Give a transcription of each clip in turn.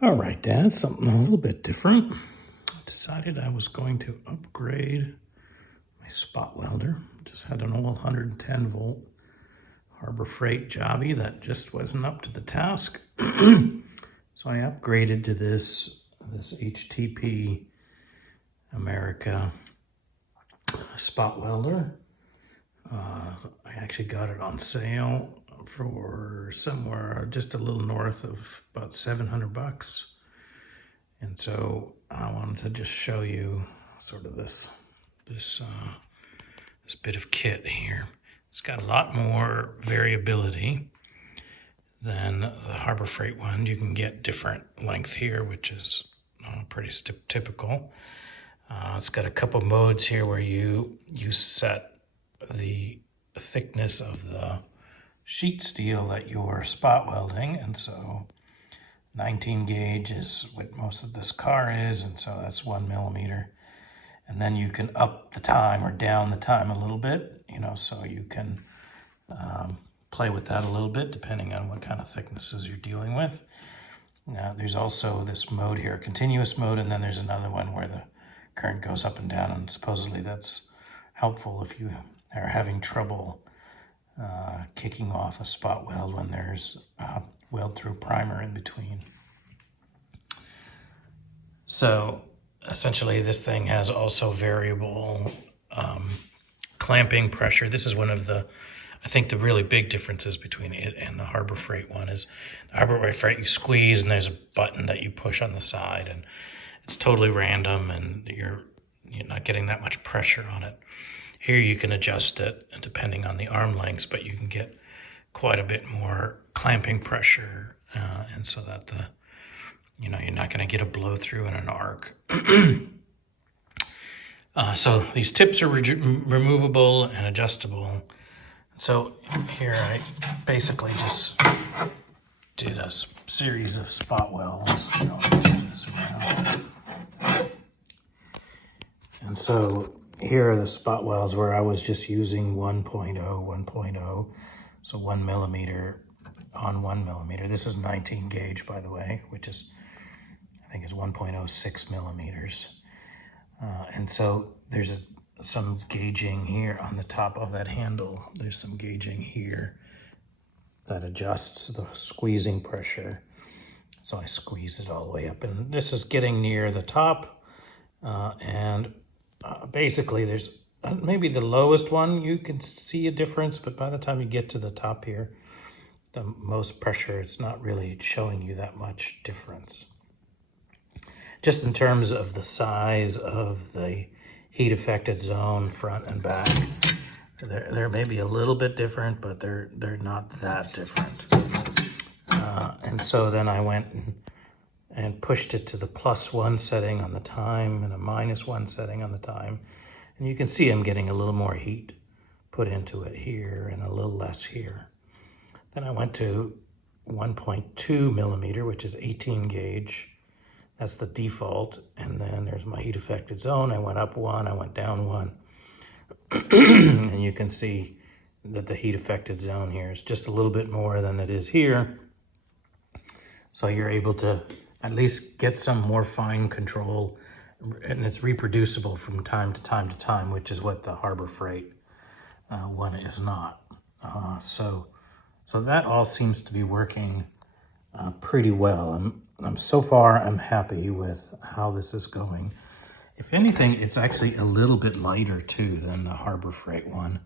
All right, Dad, something a little bit different. I decided I was going to upgrade my spot welder. Just had an old 110 volt Harbor Freight jobby that just wasn't up to the task. So I upgraded to this HTP America spot welder. I actually got it on sale for somewhere just a little north of about 700 bucks. And so I wanted to just show you sort of this bit of kit here. It's got a lot more variability than the Harbor Freight one. You can get different length here, which is pretty typical. It's got a couple modes here where you set the thickness of the sheet steel that you're spot welding, and so 19 gauge is what most of this car is, and so that's 1 millimeter. And then you can up the time or down the time a little bit, so you can play with that a little bit depending on what kind of thicknesses you're dealing with. Now there's also this mode here, continuous mode, and then there's another one where the current goes up and down, and supposedly that's helpful if you are having trouble kicking off a spot weld when there's weld through primer in between. So essentially this thing has also variable clamping pressure. This is one of the, I think, the really big differences between it and the Harbor Freight one is the Harbor Freight you squeeze and there's a button that you push on the side and it's totally random and you're not getting that much pressure on it. Here you can adjust it depending on the arm lengths, but you can get quite a bit more clamping pressure, and so that you're not going to get a blow through in an arc. So these tips are removable and adjustable. So here I basically just did a series of spot welds. Turn this around. And so here are the spot welds where I was just using 1.0, so 1 millimeter on 1 millimeter. This is 19 gauge, by the way, which is, I think is 1.06 millimeters. And so there's some gauging here on the top of that handle. There's some gauging here that adjusts the squeezing pressure. So I squeeze it all the way up, and this is getting near the top, basically there's maybe the lowest one you can see a difference, but by the time you get to the top here, the most pressure, it's not really showing you that much difference. Just in terms of the size of the heat affected zone, front and back, they're maybe a little bit different, but they're not that different. And so then I went and pushed it to the +1 setting on the time and a -1 setting on the time. And you can see I'm getting a little more heat put into it here and a little less here. Then I went to 1.2 millimeter, which is 18 gauge. That's the default. And then there's my heat affected zone. I went up 1, I went down 1. And you can see that the heat affected zone here is just a little bit more than it is here. So you're able to at least get some more fine control, and it's reproducible from time to time to time, which is what the Harbor Freight one is not. So that all seems to be working pretty well. So far I'm happy with how this is going. If anything, it's actually a little bit lighter too than the Harbor Freight one,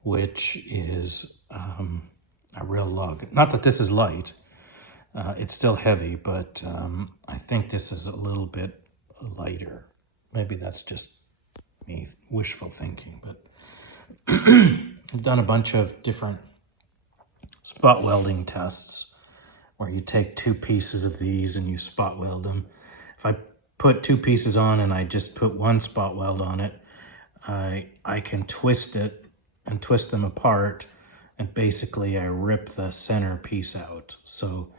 which is a real lug. Not that this is light. It's still heavy, but I think this is a little bit lighter. Maybe that's just me wishful thinking, but I've done a bunch of different spot welding tests where you take 2 pieces of these and you spot weld them. If I put 2 pieces on and I just put 1 spot weld on it, I can twist it and twist them apart, and basically I rip the center piece out. So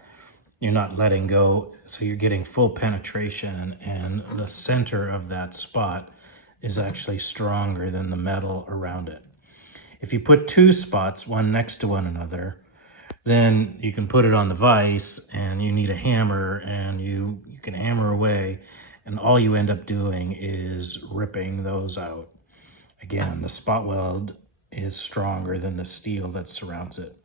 you're not letting go, so you're getting full penetration, and the center of that spot is actually stronger than the metal around it. If you put 2 spots, one next to one another, then you can put it on the vise, and you need a hammer, and you can hammer away, and all you end up doing is ripping those out. Again, the spot weld is stronger than the steel that surrounds it.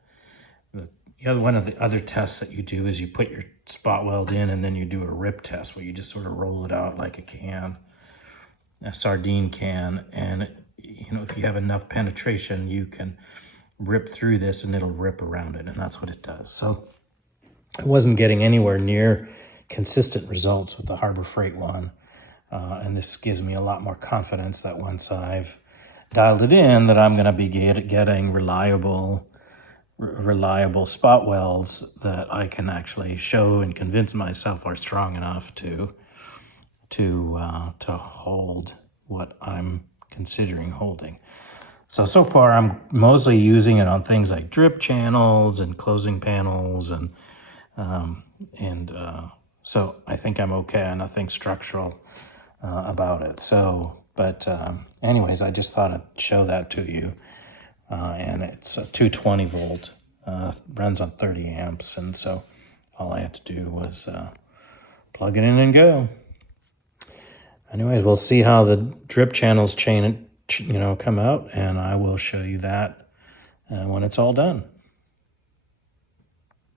One of the other tests that you do is you put your spot weld in, and then you do a rip test where you just sort of roll it out like a can, a sardine can, and if you have enough penetration, you can rip through this and it'll rip around it, and that's what it does. So I wasn't getting anywhere near consistent results with the Harbor Freight one, and this gives me a lot more confidence that once I've dialed it in, that I'm going to be getting reliable spot welds that I can actually show and convince myself are strong enough to hold what I'm considering holding. So far I'm mostly using it on things like drip channels and closing panels, and so I think I'm okay. Nothing structural about it. But anyways, I just thought I'd show that to you. And it's a 220 volt, runs on 30 amps, and so all I had to do was plug it in and go. Anyways, we'll see how the drip channels come out, and I will show you that when it's all done.